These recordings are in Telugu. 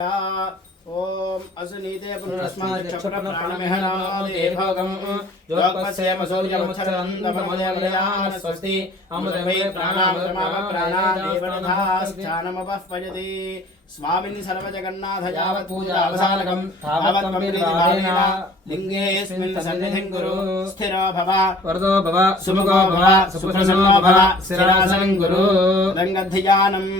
ओम असुनीते पुनरस्मादिक्षपुरप्राणमिहनादेभोगं योगपस्येम सूर्यमुच्छरन्दमदमलयान स्वस्ति अमृतमे प्राणामृतमापप्राणादेवनिधाश्चानमपःपयति स्वामिनि सर्वजगन्नाथ यावत् पूजावसानकं तावत् त्वमिति लिङ्गेऽस्मिन् सन्निधिं कुरु स्थिरो भव वरदो भव सुमुखो भव सुप्रसन्नो भव स्थिरासनं कुरु रङ्गधियानम्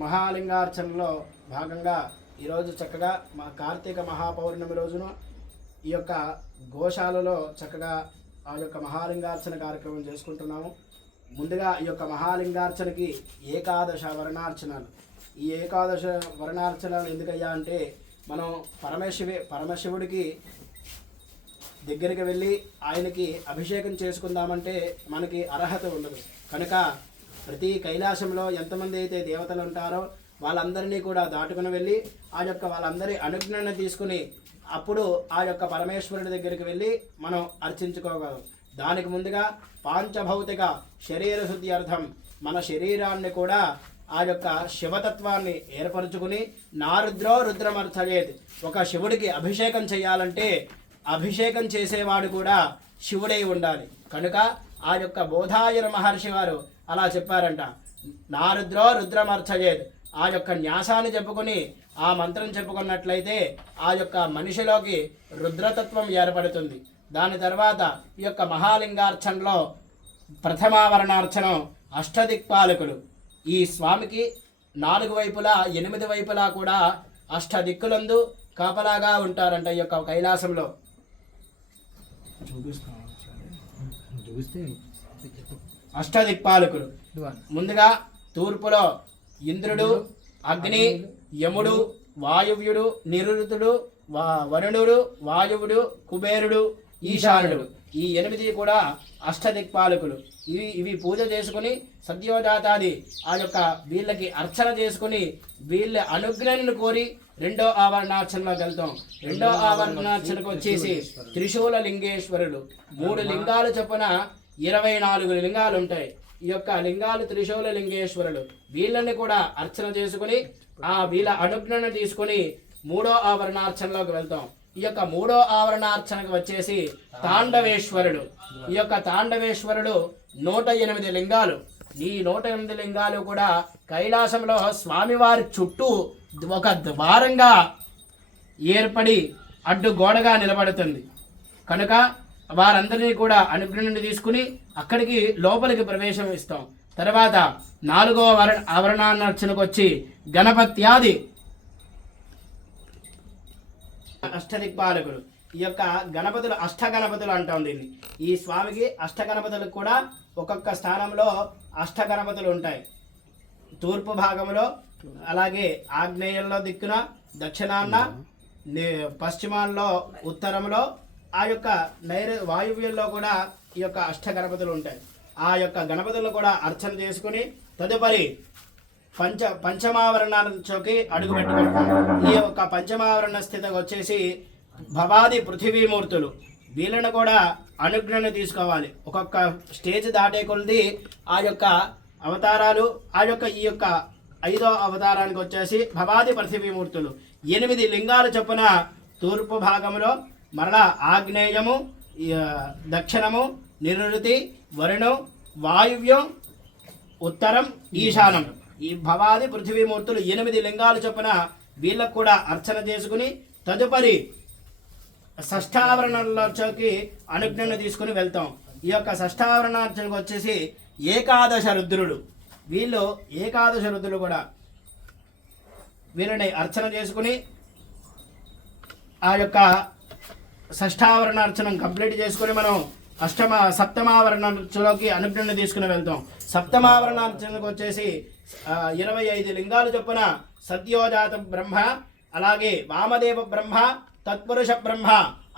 మహాలింగార్చనలో భాగంగా ఈరోజు చక్కగా మా కార్తీక మహాపౌర్ణమి రోజున ఈ యొక్క గోశాలలో చక్కగా ఆ యొక్క మహాలింగార్చన కార్యక్రమం చేసుకుంటున్నాము. ముందుగా ఈ యొక్క మహాలింగార్చనకి ఏకాదశ వర్ణార్చనలు. ఈ ఏకాదశ వర్ణార్చనలు ఎందుకయ్యా అంటే మనం పరమశివుడికి దగ్గరికి వెళ్ళి ఆయనకి అభిషేకం చేసుకుందామంటే మనకి అర్హత ఉండదు. కనుక ప్రతి కైలాసంలో ఎంతమంది అయితే దేవతలు ఉంటారో వాళ్ళందరినీ కూడా దాటుకుని వెళ్ళి ఆ యొక్క వాళ్ళందరి అనుజ్ఞను తీసుకుని అప్పుడు ఆ యొక్క పరమేశ్వరుడి దగ్గరికి వెళ్ళి మనం అర్చించుకోగలం. దానికి ముందుగా పాంచభౌతిక శరీర శుద్ధి అర్థం మన శరీరాన్ని కూడా ఆ యొక్క శివతత్వాన్ని ఏర్పరచుకుని నారుద్రో రుద్రమర్చయేత్. ఒక శివుడికి అభిషేకం చేయాలంటే అభిషేకం చేసేవాడు కూడా శివుడై ఉండాలి. కనుక ఆ యొక్క బోధాయన మహర్షి వారు అలా చెప్పారంట. నారుద్రో రుద్రమర్చయేత్. ఆ యొక్క న్యాసాన్ని చెప్పుకొని ఆ మంత్రం చెప్పుకున్నట్లయితే ఆ యొక్క మనిషిలోకి రుద్రతత్వం ఏర్పడుతుంది. దాని తర్వాత ఈ యొక్క మహాలింగార్చనలో ప్రథమావరణార్చనం అష్టదిక్పాలకులు. ఈ స్వామికి 4 వైపులా 8 వైపులా కూడా అష్టదిక్కులందు కాపలాగా ఉంటారంట ఈ యొక్క కైలాసంలో. అష్టదిక్పాలకులు ముందుగా తూర్పులో ఇంద్రుడు, అగ్ని, యముడు, వాయువ్యుడు, నిరుతుడు, వరుణుడు, వాయువుడు, కుబేరుడు, ఈశానుడు. ఈ 8 కూడా అష్టదిక్పాలకులు. ఇవి పూజ చేసుకుని సద్యోజాతాది ఆ యొక్క వీళ్ళకి అర్చన చేసుకుని వీళ్ళ అనుజ్ఞను కోరి రెండో ఆవరణార్చనలోకి వెళ్తాం. రెండో ఆవరణార్చనకు వచ్చేసి త్రిశూల లింగేశ్వరుడు. 3 లింగాలు చొప్పున 24 లింగాలు ఉంటాయి. ఈ యొక్క లింగాలు త్రిశూల లింగేశ్వరుడు. వీళ్ళని కూడా అర్చన చేసుకుని ఆ వీళ్ళ అనుజ్ఞను తీసుకుని 3వ ఆవరణార్చనలోకి వెళ్తాం. ఈ యొక్క 3వ ఆవరణార్చనకు వచ్చేసి తాండవేశ్వరుడు. ఈ యొక్క తాండవేశ్వరుడు 108 లింగాలు. ఈ 108 లింగాలు కూడా కైలాసంలో స్వామివారి చుట్టూ ఒక ద్వారంగా ఏర్పడి అడ్డు గోడగా నిలబడుతుంది. కనుక వారందరినీ కూడా అనుగ్రహణని తీసుకుని అక్కడికి లోపలికి ప్రవేశం ఇస్తాం. తర్వాత 4వ ఆవరణార్చనకు వచ్చి గణపత్యాది అష్టదిక్పాలకులు. ఈ యొక్క గణపతులు అష్టగణపతులు అంటాం దీన్ని. ఈ స్వామికి అష్టగణపతులకు కూడా ఒక్కొక్క స్థానంలో అష్టగణపతులు ఉంటాయి. తూర్పు భాగంలో, అలాగే ఆగ్నేయంలో దిక్కున, దక్షిణాన్న, పశ్చిమాల్లో, ఉత్తరంలో, ఆ యొక్క వాయువ్యంలో కూడా ఈ యొక్క అష్టగణపతులు ఉంటాయి. ఆ యొక్క గణపతులను కూడా అర్చన చేసుకుని తదుపరి పంచమావరణానికి అడుగు పెట్టుకుంటాం. ఈ యొక్క పంచమావరణ స్థితికి వచ్చేసి భవాది పృథివీమూర్తులు. వీళ్ళను కూడా అనుజ్ఞను తీసుకోవాలి. ఒక్కొక్క స్టేజ్ దాటే కొలది ఆ యొక్క అవతారాలు. ఆ యొక్క ఈ యొక్క 5వ అవతారానికి వచ్చేసి భవాది పృథివీమూర్తులు. 8 లింగాలు చొప్పున తూర్పు భాగంలో, మరలా ఆగ్నేయము, దక్షిణము, నిరుతి, వరుణం, వాయువ్యం, ఉత్తరం, ఈశానం. ఈ భవాది పృథివీమూర్తులు 8 లింగాలు చొప్పున వీళ్ళకు కూడా అర్చన చేసుకుని తదుపరి షష్ఠావరణలోకి అనుజ్ఞను తీసుకుని వెళ్తాం. ఈ యొక్క షష్ఠావరణార్చనకు వచ్చేసి ఏకాదశ రుద్రుడు. వీళ్ళు ఏకాదశ రుద్రులు కూడా వీళ్ళని అర్చన చేసుకుని ఆ యొక్క షష్ఠావరణార్చనం కంప్లీట్ చేసుకుని మనం సప్తమావరణలోకి అనుజ్ఞను తీసుకుని వెళ్తాం. సప్తమావరణార్చనకు వచ్చేసి 25 లింగాలు చొప్పున సత్యోజాత బ్రహ్మ, అలాగే వామదేవ బ్రహ్మ, తత్పురుష బ్రహ్మ,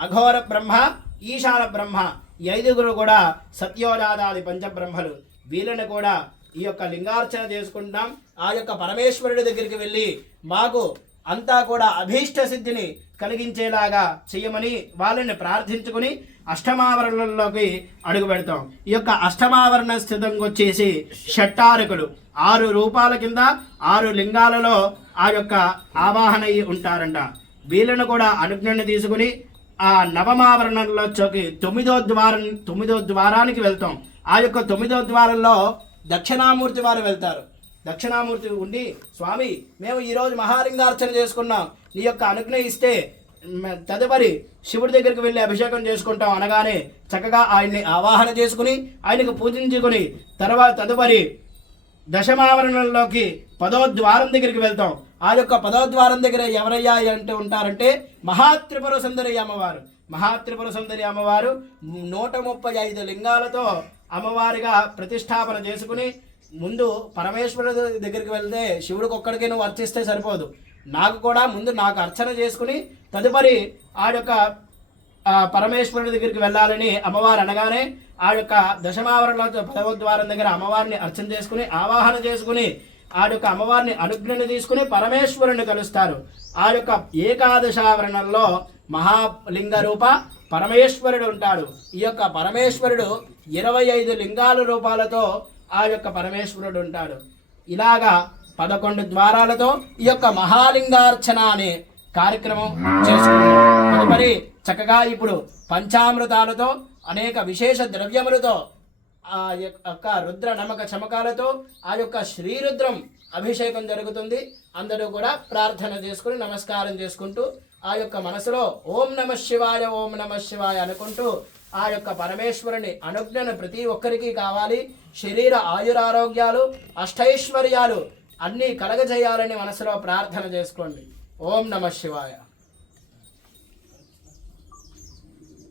అఘోర బ్రహ్మ, ఈశాన బ్రహ్మ, ఈ 5 కూడా సత్యోజాతాది పంచబ్రహ్మలు. వీళ్ళని కూడా ఈ యొక్క లింగార్చన చేసుకుంటాం. ఆ యొక్క పరమేశ్వరుడి దగ్గరికి వెళ్ళి మాకు అంతా కూడా అభీష్ట సిద్ధిని కలిగించేలాగా చేయమని వాళ్ళని ప్రార్థించుకుని అష్టమావరణంలోకి అడుగు పెడతాం. ఈ యొక్క అష్టమావరణ స్థితం వచ్చేసి షట్టారకులు 6 రూపాల కింద 6 లింగాలలో ఆ యొక్క ఆవాహన ఉంటారంట. వీళ్ళను కూడా అనుజ్ఞని తీసుకుని ఆ నవమావరణంలో చోకి 9వ ద్వారానికి వెళ్తాం. ఆ యొక్క 9వ ద్వారంలో దక్షిణామూర్తి వారు వెళ్తారు. దక్షిణామూర్తి ఉండి, స్వామి మేము ఈరోజు మహాలింగార్చన చేసుకున్నాం, నీ యొక్క అనుజ్ఞ ఇస్తే తదుపరి శివుడి దగ్గరికి వెళ్ళి అభిషేకం చేసుకుంటాం అనగానే చక్కగా ఆయన్ని ఆవాహన చేసుకుని ఆయనకు పూజించుకుని తదుపరి దశమావరణంలోకి 10వ ద్వారం దగ్గరికి వెళ్తాం. ఆ యొక్క 10వ ద్వారం దగ్గర ఎవరయ్యా అంటూ ఉంటారంటే మహాత్రిపుర సుందరి అమ్మవారు. మహాత్రిపుర సుందరి అమ్మవారు 135 లింగాలతో అమ్మవారిగా ప్రతిష్టాపన చేసుకుని ముందు పరమేశ్వరుడు దగ్గరికి వెళ్తే శివుడికి ఒక్కడికి నువ్వు అర్చిస్తే సరిపోదు, నాకు కూడా ముందు నాకు అర్చన చేసుకుని తదుపరి ఆ యొక్క పరమేశ్వరుడి దగ్గరికి వెళ్ళాలని అమ్మవారు అనగానే ఆ యొక్క దశమావరణలో 10వ ద్వారం దగ్గర అమ్మవారిని అర్చన చేసుకుని ఆవాహన చేసుకుని ఆ యొక్క అమ్మవారిని అనుజ్ఞని తీసుకుని పరమేశ్వరుని కలుస్తారు. ఆ యొక్క ఏకాదశావరణంలో మహాలింగ రూప పరమేశ్వరుడు ఉంటాడు. ఈ యొక్క పరమేశ్వరుడు 25 లింగాల రూపాలతో ఆ యొక్క పరమేశ్వరుడు ఉంటాడు. ఇలాగా 11 ద్వారాలతో ఈ యొక్క మహాలింగార్చన అనే కార్యక్రమం చేసుకుంటాం. మరి చక్కగా ఇప్పుడు పంచామృతాలతో అనేక విశేష ద్రవ్యములతో ఆ యొక్క రుద్ర నమక చమకాలతో ఆ యొక్క శ్రీరుద్రం అభిషేకం జరుగుతుంది. అందరూ కూడా ప్రార్థన చేసుకుని నమస్కారం చేసుకుంటూ ఆ యొక్క మనసులో ఓం నమ శివాయ ఓం నమ శివాయ అనుకుంటూ ఆ యొక్క పరమేశ్వరుని అనుజ్ఞను ప్రతి ఒక్కరికి కావాలి. శరీర ఆయురారోగ్యాలు అష్టైశ్వర్యాలు అన్నీ కలగజేయాలని మనసులో ప్రార్థన చేసుకోండి. ఓం నమ శివాయ.